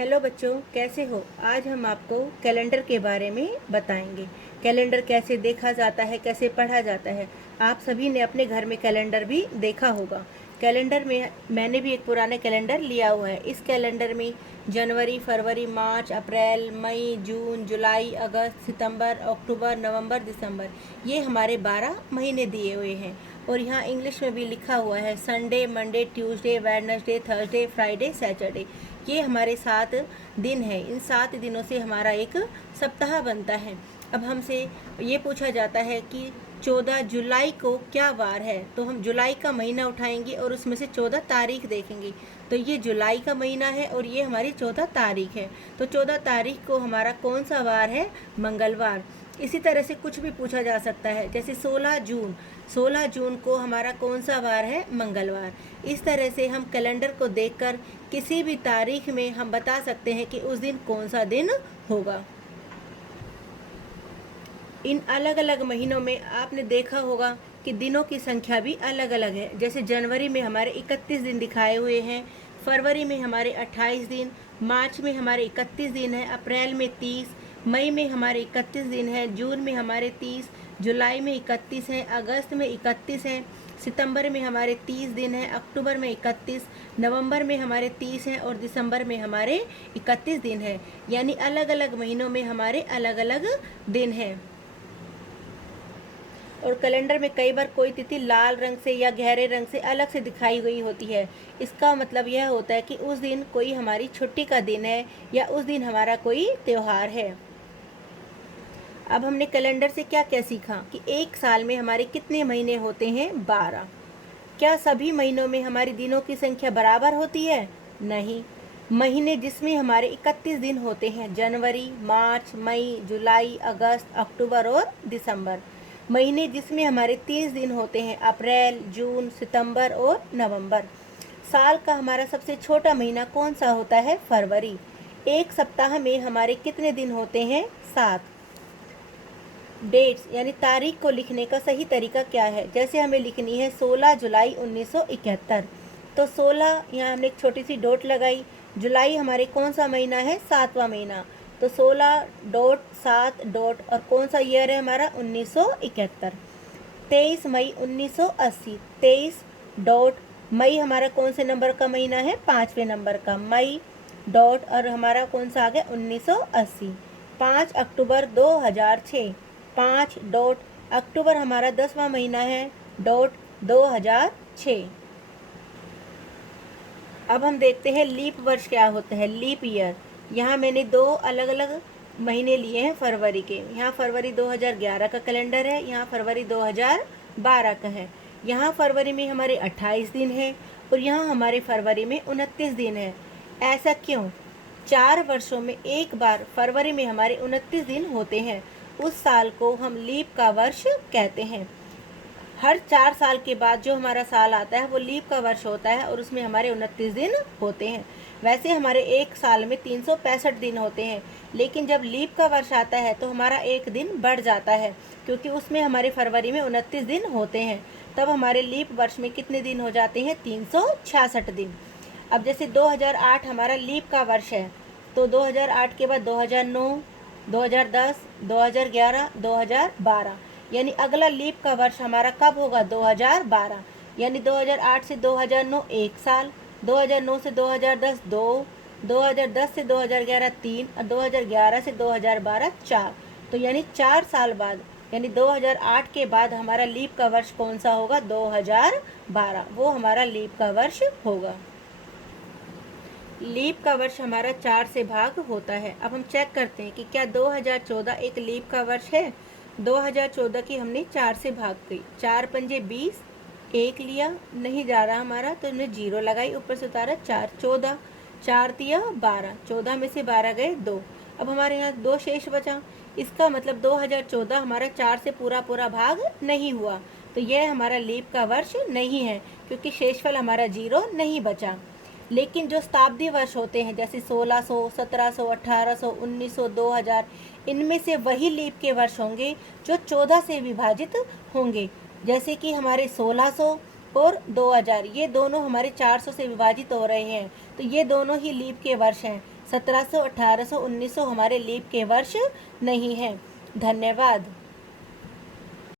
Hello बच्चों, कैसे हो। आज हम आपको कैलेंडर के बारे में बताएंगे। कैलेंडर कैसे देखा जाता है, कैसे पढ़ा जाता है। आप सभी ने अपने घर में कैलेंडर भी देखा होगा। कैलेंडर में मैंने भी एक पुराना कैलेंडर लिया हुआ है। इस कैलेंडर में जनवरी, फरवरी, मार्च, अप्रैल, मई, जून, जुलाई, अगस्त, सितंबर, अक्टूबर, नवंबर, दिसंबर, ये हमारे 12 महीने दिए हुए हैं। और यहाँ इंग्लिश में भी लिखा हुआ है Sunday, Monday, Tuesday, Wednesday, Thursday, Friday, Saturday. ये हमारे 7 दिन हैं। इन 7 दिनों से हमारा एक सप्ताह बनता है। अब हमसे ये पूछा जाता है कि 14 जुलाई को क्या वार है, तो हम जुलाई का महीना उठाएंगे और उसमें से 14 तारीख देखेंगे। तो ये जुलाई का महीना है और ये हमारी 14 तारीख है। तो 14 तारीख को हमारा कौन सा वार है? मंगलवार। इसी तरह से कुछ भी पूछा जा सकता है, जैसे 16 जून को हमारा कौन सा वार है? मंगलवार। इस तरह से हम कैलेंडर को देखकर किसी भी तारीख में हम बता सकते हैं कि उस दिन कौन सा दिन होगा। इन अलग अलग महीनों में आपने देखा होगा कि दिनों की संख्या भी अलग अलग है। जैसे जनवरी में हमारे 31 दिन दिखाए हुए हैं, फरवरी में हमारे 28 दिन, मार्च में हमारे 31 दिन है, अप्रैल में 30, मई में हमारे 31 दिन है, जून में हमारे 30, जुलाई में 31 है, अगस्त में 31 है, सितंबर में हमारे 30 दिन है, अक्टूबर में 31, नवंबर में हमारे 30 हैं और दिसंबर में हमारे 31 दिन है। यानी अलग अलग महीनों में हमारे अलग अलग दिन हैं। और कैलेंडर में कई बार कोई तिथि लाल रंग से या गहरे रंग से अलग से दिखाई गई होती है। इसका मतलब यह होता है कि उस दिन कोई हमारी छुट्टी का दिन है या उस दिन हमारा कोई त्यौहार है। अब हमने कैलेंडर से क्या क्या सीखा कि एक साल में हमारे कितने महीने होते हैं? 12। क्या सभी महीनों में हमारी दिनों की संख्या बराबर होती है? नहीं। महीने जिसमें हमारे 31 दिन होते हैं, जनवरी, मार्च, मई, जुलाई, अगस्त, अक्टूबर और दिसंबर। महीने जिसमें हमारे 30 दिन होते हैं, अप्रैल, जून, सितंबर और नवंबर। साल का हमारा सबसे छोटा महीना कौन सा होता है? फरवरी। एक सप्ताह में हमारे कितने दिन होते हैं? 7। डेट्स यानी तारीख को लिखने का सही तरीका क्या है? जैसे हमें लिखनी है 16 जुलाई 1971, तो 16 यहाँ हमने एक छोटी सी डॉट लगाई। जुलाई हमारे कौन सा महीना है? 7वां महीना। तो 16 डॉट 7 डॉट और कौन सा ईयर है हमारा? 1971। 23 मई 1980, 23 डॉट मई हमारा कौन से नंबर का महीना है? 5वें नंबर का। मई डॉट और हमारा कौन सा आ गया? 1980। 5 अक्टूबर 2006, 5 डॉट अक्टूबर हमारा 10वां महीना है, डॉट 2006। अब हम देखते हैं लीप वर्ष क्या होता है, लीप ईयर। यहाँ मैंने 2 अलग अलग महीने लिए हैं फरवरी के। यहाँ फरवरी 2011 का कैलेंडर है, यहाँ फरवरी 2012 का है। यहाँ फरवरी में हमारे 28 दिन हैं और यहाँ हमारे फरवरी में 29 दिन है। ऐसा क्यों? 4 वर्षों में एक बार फरवरी में हमारे 29 दिन होते हैं। उस साल को हम लीप का वर्ष कहते हैं। हर 4 साल के बाद जो हमारा साल आता है वो लीप का वर्ष होता है और उसमें हमारे 29 दिन होते हैं। वैसे हमारे एक साल में 365 दिन होते हैं, लेकिन जब लीप का वर्ष आता है तो हमारा एक दिन बढ़ जाता है, क्योंकि उसमें हमारे फरवरी में 29 दिन होते हैं। तब हमारे लीप वर्ष में कितने दिन हो जाते हैं? 366 दिन। अब जैसे 2008 हमारा लीप का वर्ष है, तो 2008 के बाद 2009, 2010, 2011, 2012, यानी अगला लीप का वर्ष हमारा कब होगा? 2012। यानी 2008 से 2009 एक साल, 2009 से 2010 2, 2010 से 2011 3 और 2011 से 2012 4। तो यानी 4 साल बाद, यानी 2008 के बाद हमारा लीप का वर्ष कौन सा होगा? 2012, वो हमारा लीप का वर्ष होगा। लीप का वर्ष हमारा 4 से भाग होता है। अब हम चेक करते हैं कि क्या 2014 एक लीप का वर्ष है। 2014 की हमने 4 से भाग गई, 4 पंजे 20, एक लिया, नहीं जा रहा हमारा तो हमने 0 लगाई, ऊपर से उतारा 4, 14, 4 दिया 12, 14 में से 12 गए 2। अब हमारे यहाँ 2 शेष बचा। इसका मतलब 2014 हमारा 4 से पूरा भाग नहीं हुआ, तो यह हमारा लीप का वर्ष नहीं है, क्योंकि शेषफल हमारा 0 नहीं बचा। लेकिन जो शताब्दी वर्ष होते हैं, जैसे 1600, 1700, 1800, 1900, 2000, इनमें से वही लीप के वर्ष होंगे जो 14 से विभाजित होंगे। जैसे कि हमारे 1600 और 2000, ये दोनों हमारे 400 से विभाजित हो रहे हैं, तो ये दोनों ही लीप के वर्ष हैं। 1700, 1800, 1900 हमारे लीप के वर्ष नहीं हैं। धन्यवाद।